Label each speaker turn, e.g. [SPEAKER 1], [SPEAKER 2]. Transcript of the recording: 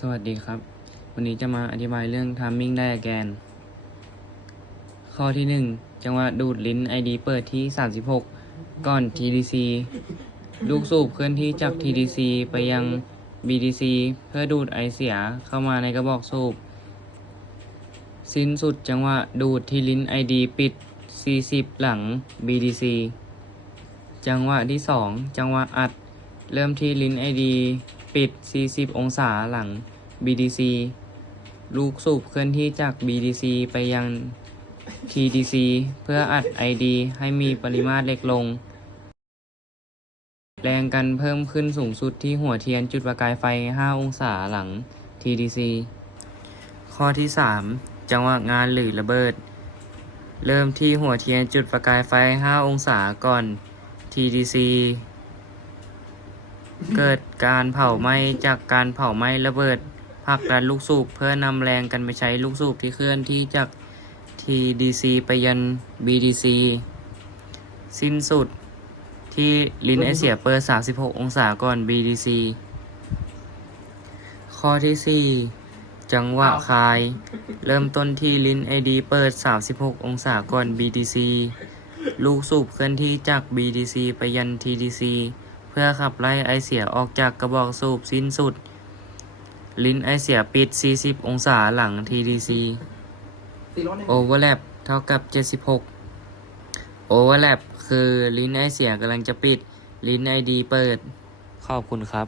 [SPEAKER 1] สวัสดีครับ วันนี้จะมาอธิบายเรื่อง timing diagram ข้อที่ 1 จังหวะดูดลิ้น ID เปิดที่ 36 ก่อน TDC ลูกสูบเคลื่อนที่จาก TDC ไปยัง BDC เพื่อดูดไอเสียเข้ามาในกระบอกสูบ สิ้นสุดจังหวะดูดที่ลิ้น ID ปิด 40 หลัง BDC จังหวะที่ 2 จังหวะอัด เริ่มที่ลิ้น ID ปิด 40 องศาหลัง BDC ลูกสูบเคลื่อนที่จาก BDC ไปยัง TDC เพื่ออัด ID ให้มีปริมาตรเล็กลง แรงกันเพิ่มขึ้นสูงสุดที่หัวเทียนจุดประกายไฟ 5 องศาหลัง TDC ข้อที่ 3 จังหวะงานหรือระเบิด เริ่มที่หัวเทียนจุดประกายไฟ 5 องศาก่อน TDC เกิดการเผาไหม้จากการเผาไหม้ระเบิดผลักดันลูกสูบเพื่อนำแรงกันไปใช้ลูกสูบที่เคลื่อนที่จาก TDC ไปยัน BDC สิ้นสุดที่ลิ้นไอเสียเปิด36 องศาก่อน BDC ข้อที่ 4 จังหวะคาย เริ่มต้นที่ลิ้น ID เปิด 36 องศาก่อน BDC ลูกสูบเคลื่อนที่จาก BDC ไปยัน TDC พื่อขับไล่ไอเสียออกจากกระบอกสูบสิ้นสุด ลิ้นไอเสียปิด 40 องศาหลัง TDC Overlap เท่ากับ 76 Overlap คือลิ้นไอเสียกำลังจะปิด ลิ้นไอดีเปิด ขอบคุณครับ